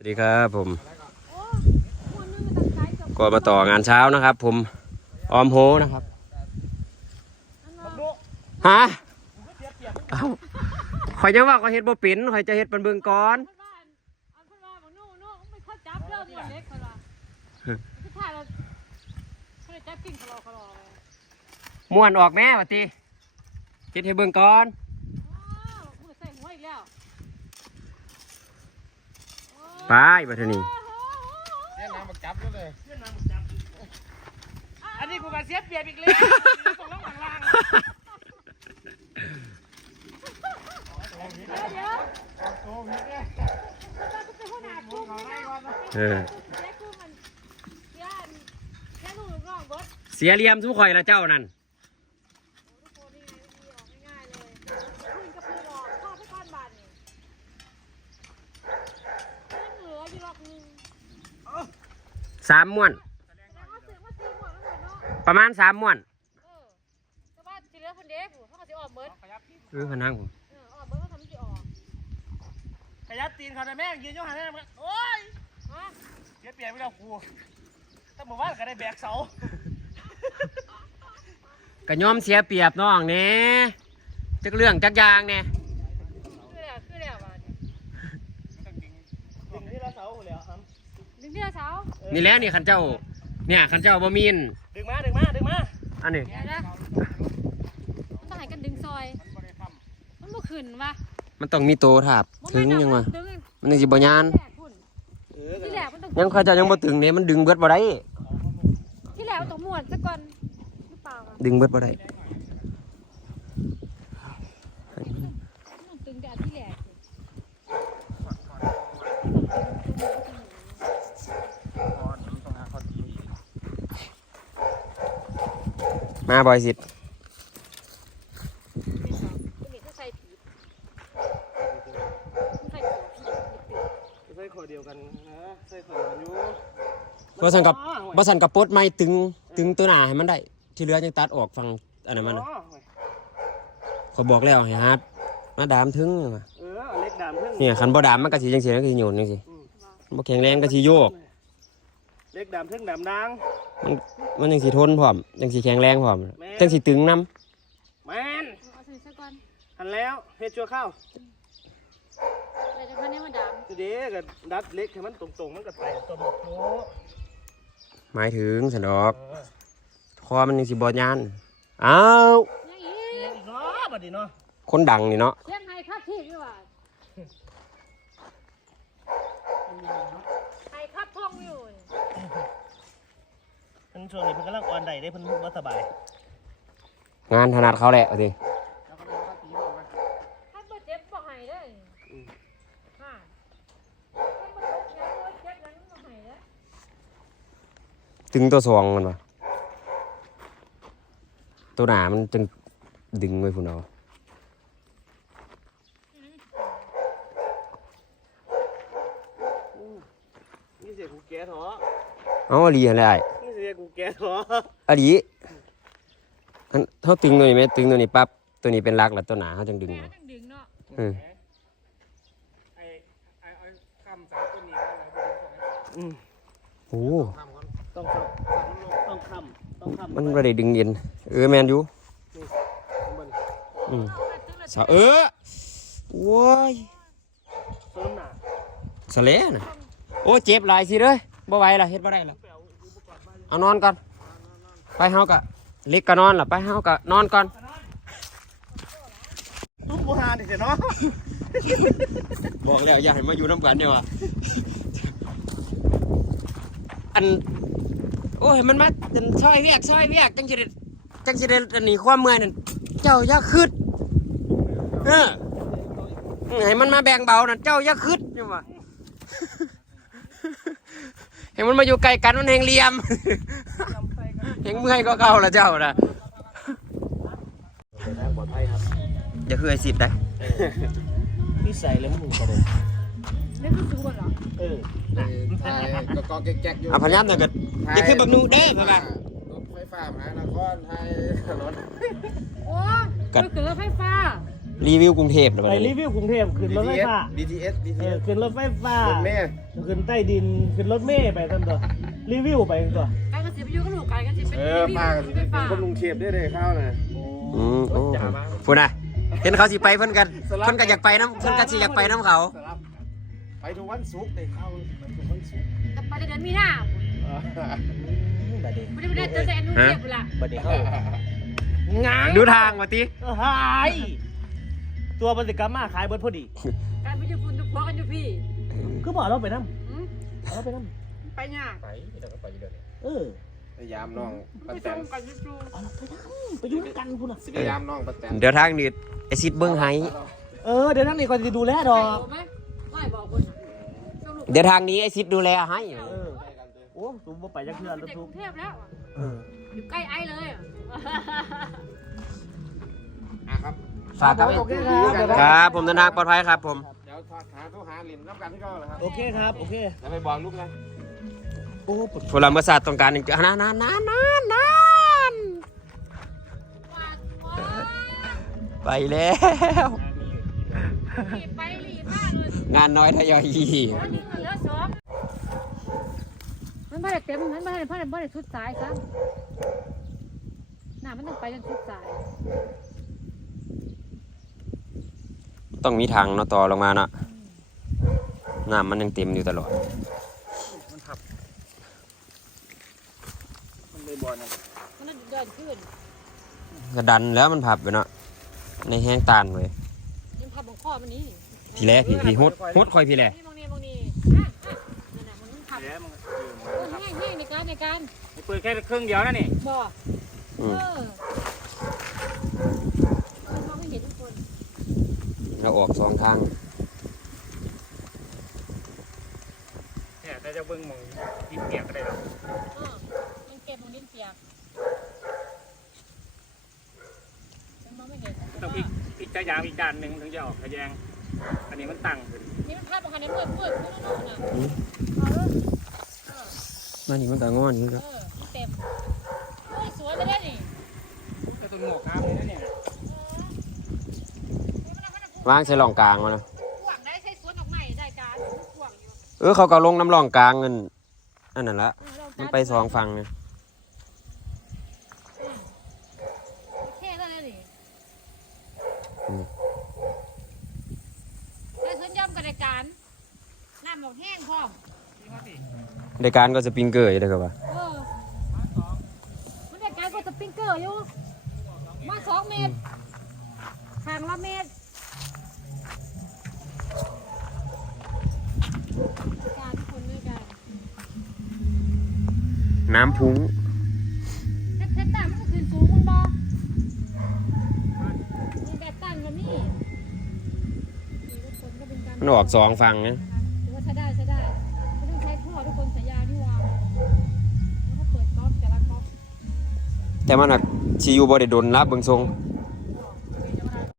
สวัสดีครับผม ก็มาต่องานเช้านะครับ ผมออมโฮนะครับฮะเอ้าข่อยยังว่าข่อยเฮ็ดบ่เป็นข่อยจะเฮ็ดเป็นเบิ่งก่อนคนบ้านอนบ้านบอกไม่เข้าจับเริ่มหมดเล็กคนละสุดท้ายเราเขาเลยจับกินคลอคลอเลยม่วนออกแม่ว่าติเฮ็ดให้เบิ่งก่อน ว้าวมือใส่หัวอีกแล้ว ไปบัดเทอนี้เสียน้ำมาจับก็เลยเสียน้ำมาจับอันนี้กูก็เสียเปรียบอีกแล้วตกลงข้างล่างเดี๋ยวเดี๋ยวโอ้ยเนี่ยเราจะไปหัวหน้ากุ้งนะเออแย่กุ้งมันแย่แย่ลูกน้องเบิร์ดเสียเหลี่ยมทุกข่อยละเจ้านั่น ทุกคนนี่ไงมีออกง่ายๆเลยคุยกับพี่บอกข้าวไปก้อนบาทนี่ยังเหลืออยู่หรอกนึง สามม้วนแต่ว่าซื้อมาซื้อหมดแล้วหมดเนาะประมาณสามม้วนเออแต่ว่าสิเหลือคนเด็กเขาก็สิออกเบิร์ดเออพนังผมเออออกเบิร์ดเขาทำสิออกขยับตีนเขาได้แม่งยืนอยู่หันหน้ามาโอ้ยฮะเสียเปรียบอีกแล้วกูตั้งหมู่บ้านก็ได้แบกเสาก็ยอมเสียเปรียบน้องแหน่จักเรื่องจักอย่างแหน่คือแล้วคือแล้วบาดนี้ ดึงที่ละเสาแล้วครับ ดึงที่ละเสา นี่แหล้วนี่คันเจ้า เนี่ยคันเจ้าบ่มีนดึงมาดึงมาดึงมาอันนี้เดี๋ยวนะต้องให้กันดึงซอย มันบ่ขึ้นวะมันต้องมีโตถาบบ่ถึงแม่นยังวะดึงมันยังสิบ่ยานที่แรกพุ่นเออที่แรกมันต้องยังเขาเจะยังบ่ถึงเนี่ยมันดึงเบิดบ่ได้ที่แรกมันต้องม้วนซะก่อนหรือเปล่าวะดึงเบิดบ่ได้ มันต้องตึงแต่อันที่แรกสิ มาบ่อยสิที่นี่ก็ใส่ผีใส่ผีใส่ขอเดียวกันนะใส่ขอเดียวกันอยู่บ่สั่นกับบ่สั่นกับปลดไม้ตึงตึงตัวหน้าให้มันได้ ที่เหลือยังตัดออกฟังอันนั้นมันน่ะเขาบอกแล้วให้ฮัดมาดามถึงว่ะเออเล็กดามเพิ่งเนี่ยคันบ่ดามมันก็สิจังซี่มันก็สิโยนจังซี่บ่แข็งแรงก็สิโยก เล็กดามเพิ่งดามนาง มันมันจังสิทนพร้อมจังสิแข็งแรงพร้อมแม่จังสิตึงนํแมนเอาใส่ซะก่อนหันแล้วเฮ็ดชัวข้าวเดี๋ยวจะพันให้มันดทีเดียวก็ดัดเล็กให้มันตรงๆมันก็ไปตัวหมดโอ้หมายถึงสันดอกคอมันจังสิบ่ยานอ้าวำยังอีเอียกงอีกเนาะบัดนี้เนาะคนดังนี่เนาะเสียงไห้ครับที่ดีกว่าไห้ครับท่องอยู่นี่ เพิ่นช่วงนี้เพิ่นกำลังอ่อนได้เด้เพิ่นบ่สบายงานถนัดเขาแหละเอาดิถ้าเบิดเจ็บบ่ให้เด้อฮ่าถ้าเบิดเจ็บเบิดเจ็บนั้นบ่ให้เด้ตึงตัวสองมันวะตัวหนามันจึงดึงไว้พุ่นเอานี่เสียกูแก่เถอะ เอาอลีอะไรนี่เสียกูแก่เถอะอลีอันเขาตึงตัวนี้ไหมตึงตัวนี้ปั๊บตัวนี้เป็นรักแล้วตัวหนาเขาจึงดึงแม่เอาต้องดึงเนาะอืมไอ้ไอ้ไอ้คำสามตัวนี้อืมโอ้ต้องคำต้องคำต้องคำมันไม่ได้ดึงเย็นเออแมนอยู่มันอืมเอามาตึงละสาวเออโว้ยเสริมหนาสะเลน่ะโอ้เจ็บหลายสิเลย บ่ไหวละเฮ็ดบ่ได้ละเอานอนก่อน ไปเฮากะเล็กก็นอนล่ะไปเฮากะนอนก่อนลูกบูฮาดิเสียเนาะบอกแล้วอย่าให้มาอยู่น้ำกันเดียวอะอัน โอ้ยมันมาเป็นซอยเวียกซอยเวียกจังสิได้จังสิได้อันนี้ความเมื่อยนั่นเจ้าอย่าคืดเอออืมให้มันมาแบ่งเบานั่นเจ้าอย่าคืดจังว่า ให้มันมาอยู่ไกลกันมันแหงเหลี่ยมแหงเมื่อยก็เก่าละเจ้านะอย่าคือไอสิทธิ์นะนิสัยแล้วมึงกระโดดเล่นคือสูงก่อนเหรอเออก็ก็แก๊กๆอยู่อะพยายามหน่อยก็อย่าคือบักหนูเด้อพ่อบ้ารถไฟฟ้ามหานครไทยรถโอ้ยมันเกิดไฟฟ้า รีวิวกรุงเทพเลยไปบัดรีนี้วิวกรุงเทพขึ้นรถไฟฟ้า BTS เอ BTS อขึ้นรถไฟฟ้ารถเมล์ ขึ้นใต้ดินขึ้นรถเมล์ไปตั้งตัวรีวิวไปตั้งตัวการกระสีไปอยู่กับลูกการกระสีเป็นเออป้าก็สิไฟเป็นฟ้าคนกรุงเทพได้เลยข้าวน่ะอืมโอ้พูดนะเห็นเขาสิไปเพิ่นกันเพิ่นก็อยากไปน้ำเพิ่นก็สิอยากไปน้ำเขา สลับไปทุกวันศุกร์ได้ข้าวไปทุกวันศุกร์แต่ไปเดือนมีนาไม่ได้ไม่ได้เจอแต่อนุเทียบละบัดนี้เข้า ดูทางมาติ เออหาย ตัวปฏิกรรมมาขายเบิดพอดี การไปอยู่คุณทุกพวกกันอยู่พี่คือบอกเราไปน้อืมำเอาเราไปน้ไปยากไปเดี๋ยวก็ไปอยู่เดี๋ยวนี้ำเออพยายามน้องป้าไปแตส่นงกันอยู่จูเอาเราไปน้ำไปอยู่ด้วยกันพุ่นอะ สิพยายามน้องป้าแตนเดี๋ยวทางนี้ไอซิดเบิ้งให้เออเดี๋ยวนั่งนี่ก่อนจะดูแลดอกไหมไม่บอกคนช่วงลูกเดี๋ยวทางนี้ไอซิดดูแลให้เออ โอ้สูงบ่ไปจักเทื่อเด็แล้วกกทุรุกงเทพแล้วเอออยู่ใกล้ไอ้เลยอะครับ ฝากครับ โอเคครับเดี๋ยวคนะรับ ผมเดินทางปลอดภัยครับ ผม เดี๋ยวทอดหาโทรหาลินน้ำกันที่เขาเหรอครับโอเคครับ โอเคแล้วไปบอกลูกนะโอ้ปวดพลังประสาทต้องการอีกนานนานนานนานนานไปแล้ว รีบไปรีบมากเลยงานน้อยทยอยยี่วันนี้เหลือสองมันไม่ได้เต็มมันไม่ได้ไม่ได้ไม่ได้ชุดสายซ้ำน้ำมันต้องไปจนชุดสาย ต้องมีทางเนาะต่อลงมาเนาะน้ำมันยังเต็มอยู่ตลอดมันเลยบอลนะมันต้องเดินขึ้นกระดันแล้วมันผับไปเนาะในแห้งตานเลยยังพับของข้อมันนี้พี่แรกพี่พี่ฮดฮดคอยพี่แรกนี่มองนี่มองนี่อะอะนั่นน่ะมันต้องพับเดี๋ยวมึงเออแห้งแห้งในการในการเปิดแค่ครึ่งเดียวนะนี่บ่ออืเอมอเออมองไม่เห็นทุกคน เราออกสองทางเนี่ยแต่จะเบิ่งหมองดินเปียกก็ได้หรอกเออยังเก็บมองดินเปียกมันมองไม่เห็นต้องพลิกพลิกกระยางอีกด้านหนึ่งถึงจะออกขยง อันนี้มันตั้งขึ้นนี่มันภาพของคันในมืดมืดมืดมืดน่ะเอาเลยมานี่มันก็งอนนี่ก็เออเต็มโอ้ยสวยเลยเนี่ยนี่ก็ต้นโงกครับเลยนะเนี่ย วางใส่ร่องกลางมานะกวางได้ใช้สวนดอกไม้ได้การกวางอยู่เออเขาก็ลงน้ำร่องกลางเงินนั่นน่ะละเออลองจัมันบไปสองฝั่งเนี่ยเท่เลยนี่ได้สวนยำกับรายการน้ำหมอกแห้งพร้อมในการก็จะปิงเกอร์อยู่เลยครับว่าเออมันได้การก็สปริงเกอร์อยู่มาสองเมตรทางละเมตรการ น้ำพุ้งเทปเทปตั้งมันก็ขึ้นสูงมันบอมีแบบตั้งก็มีนี่ทุกคนก็เป็นการมันออกสองฝั่งนะถือว่าใช้ได้ใช้ได้ไม่ต้องใช้ท่อทุกคนสายยานี่วางแล้วก็เปิดก๊อกแต่ละก๊อกแต่มันแบบชีอยู่บริโดนรับเบิงทรงเ